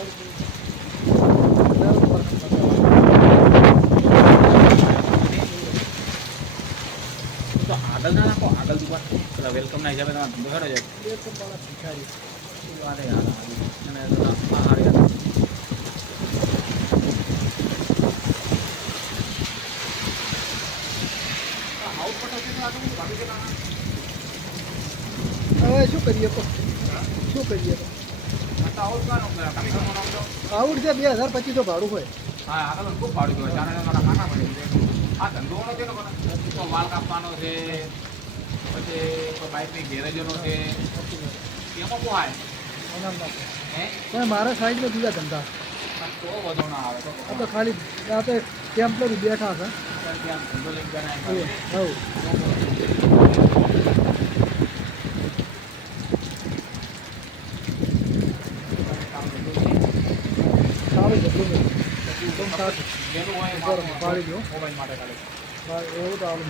તો આગળ ના નાખો આગળ દુકાન પેલા વેલકમના હિસાબે તમારે ધંધો હેડો જાય ભિખારી અરે યાર અને યાર હવે શું કરીએ શું કરીએ તો આ તો હાઉસ કાનો પેલા તમે શું નામ છો? બે હજાર પચીસ તો ભાડું હોય. હા આગળ ખૂબ ભાડું કહેવાય. ચાર મારા ખાના પડી આ ધંધો છે ને કોને? તો વાલ કાપવાનો છે પછી કોઈ બાઇકની ગેરેજનો છે. એમાં પોહાય આવે મારા સાઈડમાં બીજા ધંધા. તો વધુ ના આવે તો. ખાલી આપણે ટેમ્પલરી બેઠા હતા. ધંધો લઈને એવું તો આવું